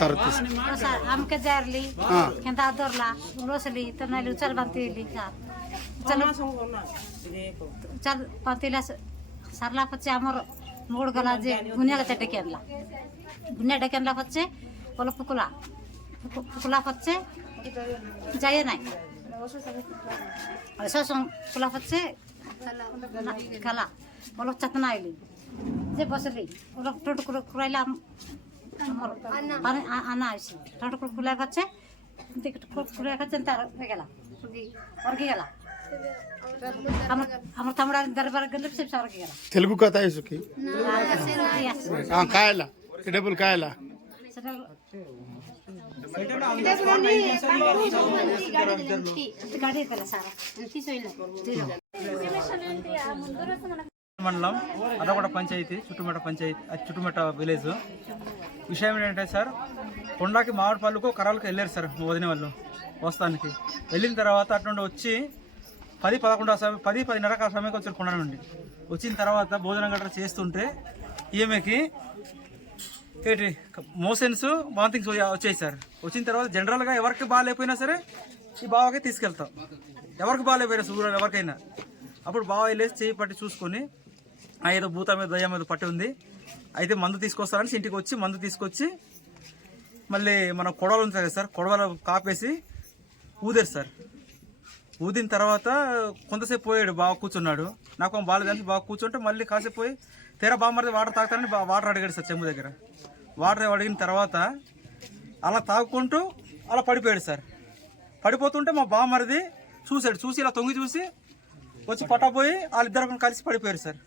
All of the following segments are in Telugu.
ತರುತ್ತೀಸ್ ಅಮ್ಕೆ ಜಾರ್ಲಿ ಎಂತ ಅದರ್ಲ ಉಳೋಸಲಿ ತನ್ನಲ್ಲಿ ಉಚಲ್ ಬಂತಿಲಿ ಉಚಲ್ ಉಚಲ್ ಬಂತಿಲ್ಲ ಸರ್ಲಾ ಪಚ್ಚೆ ಅಮರ ಮುಗುಡ್ಗಲ ಜೆ ಗುನ್ಯಾಲ ಚಟಕ್ಕೆ ಅನ್ಲ ಗುನ್ಯಾ ಡಕ್ಕೆ ಅನ್ಲ ಪಚ್ಚೆ ಒಲ ಪುಕುಲ ಪುಕುಲ ಪಚ್ಚೆ যায় নাই সং খোলা পাচ্ছে খালা অলপ চাতনা আইলি যে বসলি অলপ টোট খুরাইলাম আনা আসি ঠান্ডা করে খুলে গেছে খুলে গেছে তার হয়ে গেলাম অর্গে গেলাম আমার ತಮ್ಮಡ ದರ್ಬಾರ್ ಗಲ್ಲ ಸಿಪ್ಸ ಅವ್ರಿಗೆ ಗಲ್ಲ ತೆಲುಗು ಕಥೆ ಸುಖಿ ಹಾ ಕಾಯಲ್ಲ ಡಬಲ್ ಕಾಯಲ್ಲ ಗಾಡಿ ಐತಲ್ಲ ಸಾರ ಅಂತ ಸೊಯ್ಲ మండలం అదొకట పంచాయతీ చుట్టుమట పంచాయతీ అది విలేజ్. విషయం ఏంటంటే సార్ కొండకి మామిడి పళ్ళుకు కర్రలకు వెళ్ళారు సార్ వదిన వాళ్ళు వస్తానికి వెళ్ళిన తర్వాత అటు వచ్చి పది పదకొండు సమయం పది పదిన్నర సమయంకి వచ్చారు కొండ నుండి. వచ్చిన తర్వాత భోజనం గట్రా చేస్తుంటే ఈమెకి ఏంటి మోషన్స్ వాంతింగ్స్ వచ్చాయి సార్. వచ్చిన తర్వాత జనరల్గా ఎవరికి బాగాలేకపోయినా సరే ఈ బావకి తీసుకెళ్తాం. ఎవరికి బాగాలేకపోయినా సూర్యుడు ఎవరికైనా. అప్పుడు బావ వెళ్ళేసి చేయి పట్టి చూసుకొని ఏదో భూత మీద దయ్యం మీద పట్టి ఉంది. అయితే మందు తీసుకొస్తారని ఇంటికి వచ్చి మందు తీసుకొచ్చి మళ్ళీ మన కొడవలు ఉంటుంది కదా సార్ కొడవలు కాపేసి ఊదారు సార్. ఊదిన తర్వాత కొంతసేపు పోయాడు బాగా కూర్చున్నాడు. నాకు బాగాలేదని బాగా కూర్చుంటే మళ్ళీ కాసేపు పోయి తీరా బామ్మరిది వాటర్ తాగుతానని వాటర్ అడిగాడు సార్ చెంబు దగ్గర. వాటర్ అడిగిన తర్వాత అలా తాగుకుంటూ అలా పడిపోయాడు సార్. పడిపోతుంటే మా బామ్మరిది చూశాడు చూసి ఇలా తొంగి చూసి వచ్చి పట్టపోయి వాళ్ళిద్దరు కలిసి పడిపోయారు సార్.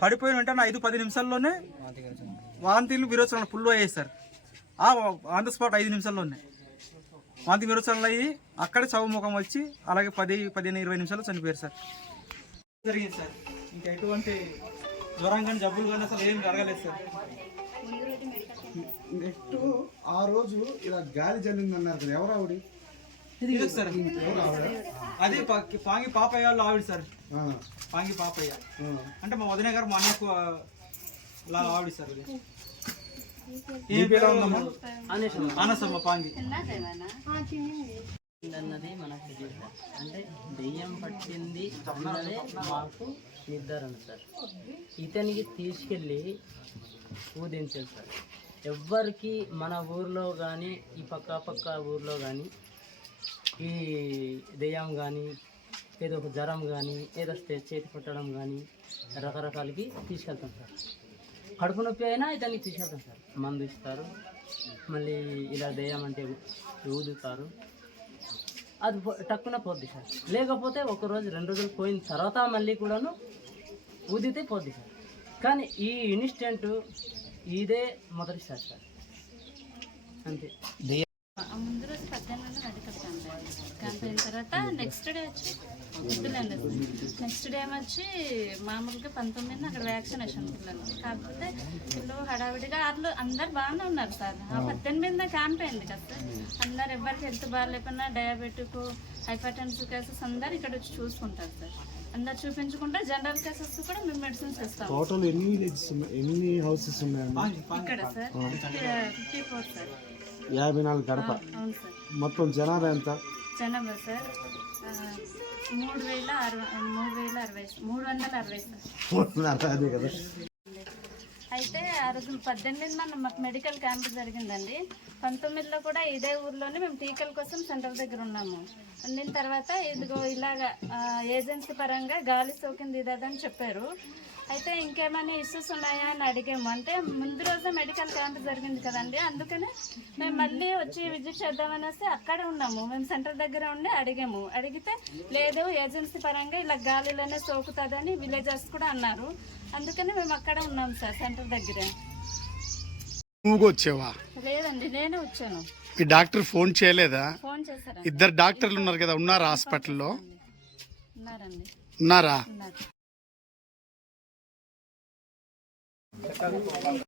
పడిపోయిన వెంటనే ఐదు పది నిమిషాల్లోనే వాంతిలు విరోచనాలు ఫుల్ అయ్యాయి సార్. ఆన్ ద స్పాట్ ఐదు నిమిషాల్లోనే. వాంతి విరోచనలు అయ్యి అక్కడే చవు ముఖం వచ్చి అలాగే పది పదిహేను ఇరవై నిమిషాలు చనిపోయారు సార్. జరిగింది సార్. ఇంకా ఎటువంటి జ్వరం కానీ జబ్బులు కానీ అసలు ఏం జరగలేదు సార్. నెక్స్ట్ ఆ రోజు ఇలా గాలి జల్లింది అన్నారు కదా ఎవరు ఆవిడ? ఇది సార్ అది పాంగి పాపయ్య వాళ్ళు ఆవిడ సార్. ఆ, పాంగి పాపయ్య. అంటే మా వదిన గారు మా అన్నకు ఆవిడ సార్? ఆనసమ్మ పాంగి. అన్నది మనకు తెలియదు. అంటే దెయ్యం పట్టింది అన్నదే మాకు నిర్ధారణ సార్. ఇతనికి తీసుకెళ్ళి ఊదించారు సార్. ఎవ్వరికి మన ఊర్లో కానీ ఈ పక్క పక్క ఊర్లో కానీ ఈ దెయ్యం కానీ ఏదో ఒక జ్వరం కానీ ఏదో చే- చేతి పట్టడం కానీ రకరకాలకి తీసుకెళ్తాం సార్. కడుపు నొప్పి అయినా ఇతనికి తీసుకెళ్తాం సార్. మందు ఇస్తారు మళ్ళీ ఇలా దెయ్యం అంటే ఊదుతారు. అది టక్కున పోద్ది సార్. లేకపోతే ఒక రోజు రెండు రోజులు పోయిన తర్వాత మళ్ళీ కూడాను ఊదితే పోద్ది సార్. కానీ ఈ ఇన్స్టెంట్ ఇదే మొదటిసారి సార్. అంతే. ముందు రోజు పద్దెనిమిది తర్వాత నెక్స్ట్ డే వచ్చి పిల్లలు నెక్స్ట్ డే వచ్చి మామూలుగా పంతొమ్మిది అక్కడ వ్యాక్సినేషన్ పిల్లలు కాకపోతే వీళ్ళు హడావిడిగా వాళ్ళు అందరు బాగానే ఉన్నారు సార్. ఆ పద్దెనిమిది క్యాంప్ అయింది కదా సార్ అందరు ఎవరికి హెల్త్ బాగాలేకపోయినా డయాబెటిక్ హైపర్ టెన్సివ్ కేసెస్ అందరు ఇక్కడ వచ్చి చూసుకుంటారు సార్. అందరు చూపించుకుంటే జనరల్ కేసెస్ కూడా మేము మెడిసిన్స్ ఇస్తాం టోటల్ ఎన్ని ఉన్నాయి? ఎన్ని హౌసెస్ ఉన్నాయమ్మా ఇక్కడ సార్ ఫిఫ్టీ ఫోర్ సార్. యాభై నాలుగు గడప. అవును సార్. మొత్తం జనాభా ఎంత? జనాభా సార్ మూడు వేల అరవై మూడు వేల అరవై మూడు వందల అరవై సార్. అదే కదా. అయితే ఆ రోజు పద్దెనిమిది మన మాకు మెడికల్ క్యాంప్ జరిగిందండి. పంతొమ్మిదిలో కూడా ఇదే ఊర్లోనే మేము టీకాల కోసం సెంటర్ దగ్గర ఉన్నాము. ఉండిన తర్వాత ఇదిగో ఇలాగా ఏజెన్సీ పరంగా గాలి సోకింది ఇదని చెప్పారు. అయితే ఇంకేమైనా ఇష్యూస్ ఉన్నాయా అని అడిగాము. అంటే ముందు రోజే మెడికల్ క్యాంప్ జరిగింది కదండి. అందుకనే మేము మళ్ళీ వచ్చి విజిట్ చేద్దామనేసి అక్కడే ఉన్నాము. మేము సెంటర్ దగ్గర ఉండి అడిగాము. అడిగితే లేదు ఏజెన్సీ పరంగా ఇలా గాలిలోనే సోకుతుందని విలేజర్స్ కూడా అన్నారు. అందుకని మేము అక్కడ ఉన్నాం సార్ సెంటర్ దగ్గర. నువ్వు వచ్చావా? లేదండి నేనే వచ్చాను. మీ డాక్టర్ ఫోన్ చేయలేదా? ఫోన్ చేశారా? ఇద్దరు డాక్టర్లు ఉన్నారు కదా ఉన్నారా హాస్పిటల్లో? ఉన్నారండి. ఉన్నారా? ఉన్నారు.